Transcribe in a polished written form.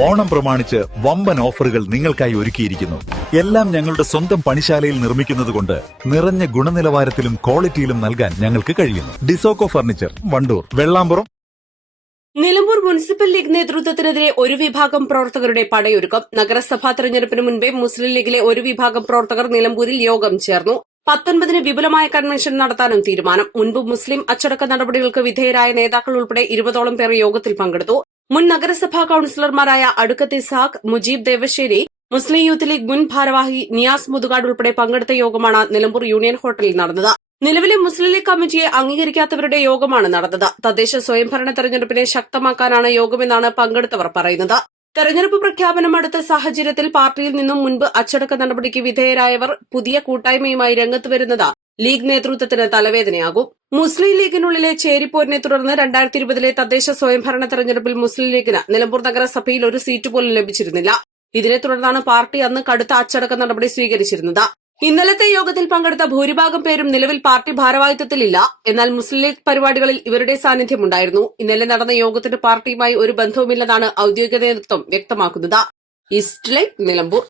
ഓണം പ്രമാണിച്ച് വമ്പൻ ഓഫറുകൾ നിങ്ങൾക്കായി ഒരുക്കിയിരിക്കുന്നു. എല്ലാം ഞങ്ങളുടെ സ്വന്തം പണിശാലയിൽ നിർമ്മിക്കുന്നതുകൊണ്ട് നിറഞ്ഞ ഗുണനിലവാരത്തിലും ക്വാളിറ്റിയിലും നൽകാൻ ഞങ്ങൾക്ക് കഴിയുന്നു. ഡിസോക്കോ furniture, Vandoor, Vellampuram. Nilambur municipal league നേതൃത്വത്തിനെതിരെ ഒരു വിഭാഗം പ്രവർത്തകരുടെ പടയൊരുക്കം. നഗരസഭാ തെരഞ്ഞെടുപ്പിന് മുൻപേ മുസ്ലിം ലീഗിലെ ഒരു വിഭാഗം പ്രവർത്തകർ നിലമ്പൂരിൽ യോഗം ചേർന്നു. 19-ന് വിപുലമായ കൺവെൻഷൻ നടത്താനും തീരുമാനം. മുൻപ് മുസ്ലിം അച്ചടക്ക നടപടികൾക്ക് വിധേയരായ നേതാക്കൾ ഉൾപ്പെടെ 20ഓളം പേർ യോഗത്തിൽ പങ്കെടുത്തു. മുൻ നഗരസഭാ കൌൺസിലർമാരായ അടുക്കത്ത് ഇസ്ഹാഖ്, മുജീബ് ദേവശ്ശേരി, മുസ്ലിം യൂത്ത് ലീഗ് മുൻ ഭാരവാഹി നിയാസ് മുതുകാട് ഉൾപ്പെടെ പങ്കെടുത്ത യോഗമാണ് നിലമ്പൂർ യൂണിയൻ ഹോട്ടലിൽ നടന്നത്. നിലവിലെ മുസ്ലിം ലീഗ് കമ്മിറ്റിയെ അംഗീകരിക്കാത്തവരുടെ യോഗമാണ് നടന്നത്. തദ്ദേശ സ്വയംഭരണ തെരഞ്ഞെടുപ്പിനെ ശക്തമാക്കാനാണ് യോഗമെന്നാണ് പങ്കെടുത്തവർ പറയുന്നത്. തെരഞ്ഞെടുപ്പ് പ്രഖ്യാപനം അടുത്ത സാഹചര്യത്തിൽ പാർട്ടിയിൽ നിന്നും മുൻപ് അച്ചടക്ക നടപടിക്ക് വിധേയരായവർ പുതിയ കൂട്ടായ്മയുമായി രംഗത്ത് വരുന്നത് ലീഗ് നേതൃത്വത്തിന് തലവേദനയാകും. മുസ്ലിം ലീഗിനുള്ളിലെ ചേരിപ്പോരിനെ തുടർന്ന് 2020-ലെ തദ്ദേശ സ്വയംഭരണ തെരഞ്ഞെടുപ്പിൽ മുസ്ലിം ലീഗിന് നിലമ്പൂർ നഗരസഭയിൽ ഒരു സീറ്റ് പോലും ലഭിച്ചിരുന്നില്ല. ഇതിനെ തുടർന്നാണ് പാർട്ടി അന്ന് കടുത്ത അച്ചടക്ക നടപടി സ്വീകരിച്ചിരുന്നത്. ഇന്നലത്തെ യോഗത്തിൽ പങ്കെടുത്ത ഭൂരിഭാഗം പേരും നിലവിൽ പാർട്ടി ഭാരവാഹിത്വത്തിലില്ല. എന്നാൽ മുസ്ലിം ലീഗ് പരിപാടികളിൽ ഇവരുടെ സാന്നിധ്യമുണ്ടായിരുന്നു. ഇന്നലെ നടന്ന യോഗത്തിന് പാർട്ടിയുമായി ഒരു ബന്ധവുമില്ലെന്നാണ് ഔദ്യോഗിക നേതൃത്വം വ്യക്തമാക്കുന്നത്. East live, Nilambur.